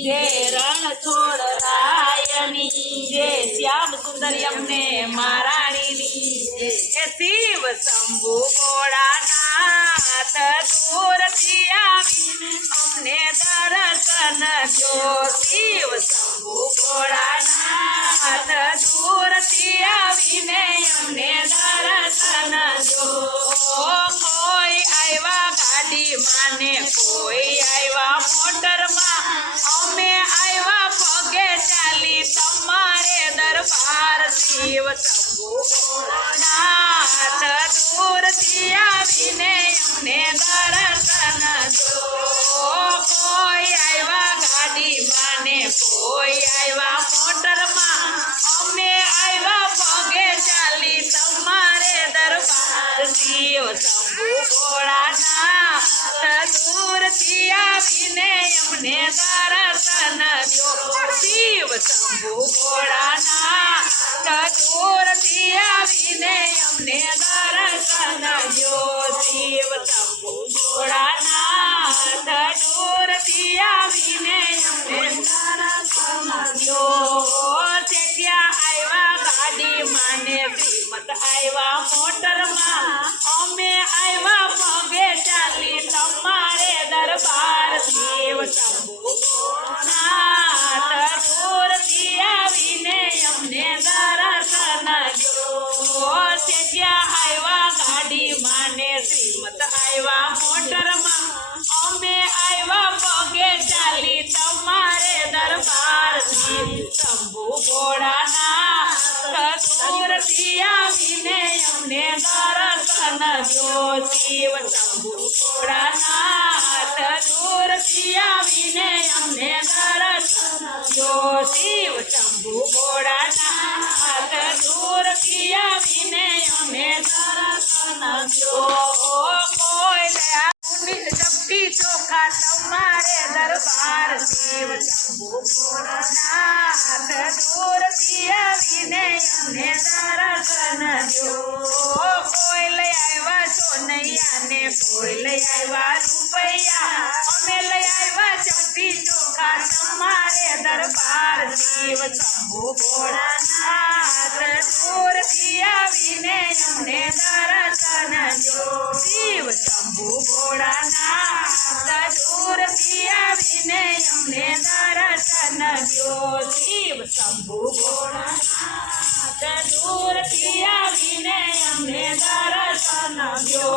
જય રણ છોડ રાયની જય શ્યામ સુંદર યમને મહારાણીની જય શિવ શંભુ ભોળાનાથ દૂરથી આવી અમને દર્શન જો શિવ શંભુ ભોળાનાથ દૂરથી આવીને અમને દર્શન જો કોઈ આવ્યા ગાડી માને કોઈ આવ્યા મોટરમાં અમે આવ્યા પગે ચાલી તમારે દરબાર શિવ શંભુ ભોળાનાથ દૂરથી આવીને અમને દર્શન જો કોઈ આવ્યા ગાડી માને કોઈ આવ્યા મોટરમાં અમે આવ્યા પગે ચાલી તમારે દરબાર શિવ શંભુ ભોળાનાથ દૂરથી આવીને અમને દર્શન જો શિવ શંભુ ભોળાનાથ દૂરથી આવીને અમને દર્શન જો શિવ શંભુ ભોળાનાથ દૂરથી આવીને અમને દર્શન જો ત્યાં આવ્યા ગાડી માને શ્રીમત આવ્યા મોટરમાં અમે આવ્યા પગે ચાલી તમારે દરબાર શિવ શંભુ ભોળાનાથ દૂરથી આવીને અમને દર્શન જો ત્યાં આવ્યા ગાડી માને શ્રીમત આવ્યા મોટરમાં અમે આવ્યા પગે ચાલી તમારે દરબાર શિવ શંભુ ભોળાનાથ દૂરથી આવીને અમને દર્શન જો શિવ શંભુ ભોળાનાથ દૂરથી આવીને અમને દર્શન જો શિવ શંભુ ભોળાનાથ દૂરથી આવીને અમે દર્શન જો કોઈ ચપટી ચોખા તમારે દરબાર શિવ શંભુ ભોળાનાથ દૂરથી આવીને અમને દર્શન જો કોઈ લઈ આવ્યા સોનૈયા ને કોઈ લઈ આવ્યા રૂપૈયા અમે લઈ આવ્યા ચપટી ચોખા તમારે દરબાર શિવ શંભુ ભોળાનાથ દૂરથી આવીને અમને દર્શન જો શિવ શંભુ ભોળાનાથ દૂરથી આવીને અમને દર્શન જો શિવ શંભુ ભોળાનાથ દૂરથી આવીને અમને દર્શન જો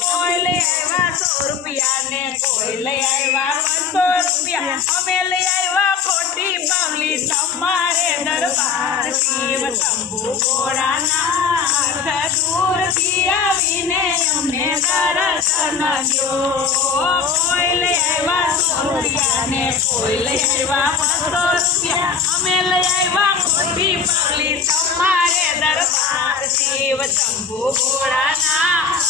કોઈ લઈ આવ્યા 100 રૂપિયા ને કોઈ લઈ આવ્યા 200 રૂપિયા અમે લઈ આવ્યા ખોટી પાવલી તમારે દરબાર શિવ શંભુ ભોળાનાથ દૂરથી આવીને અમને દર્શન જો કોઈ લઈ આવ્યા 100 રૂપિયા ને કોઈ લઈ આવ્યા 200 રૂપિયા અમે લઈ આવ્યા ખોટી પાવલી તમારે દરબાર શિવ શંભુ ભોળાનાથ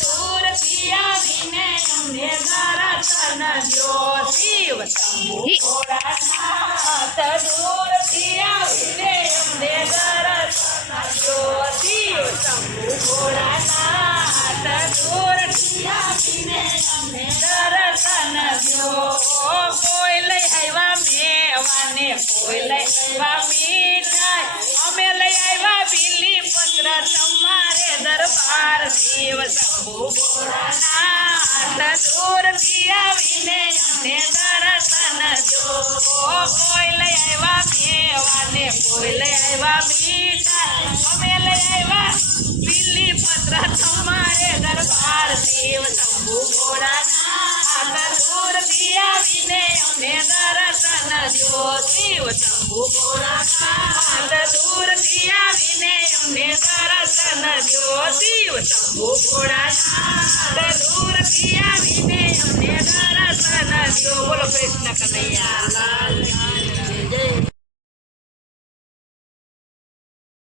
દૂરથી આવીને અમને દર્શન જો શિવ શંભુ ભોળાનાથ દૂરથી આવીને અમને દર્શન જો શિવ શંભુ ભોળાનાથ દૂરથી આવીને અમને દર્શન જો કોઈ લઈ આવ્યા મેવાને કોઈ લઈ આવ્યા મીઠાઈ અમે લઈ આવ્યા બીલી પત્ર તમારે દરબાર શિવ શંભુ ભોળાનાથ દૂરથી આવીને અમને દર્શન જો કોઈ લઈ આવ્યા મેવાને કોઈ લઈ આવ્યા મીઠાઈ અમે લઈ આવ્યા બીલી પત્ર તમારે દરબાર શિવ શંભુ ભોળાનાથ દૂરથી આવીને અમને દર્શન જો શિવ શંભુ ભોળાનાથ દૂરથી આવીને અમને દર્શન જો શિવ શંભુ ભોળાનાથ દૂરથી આવીને અમને દર્શન જો બોલો કૃષ્ણ કનૈયા લાલ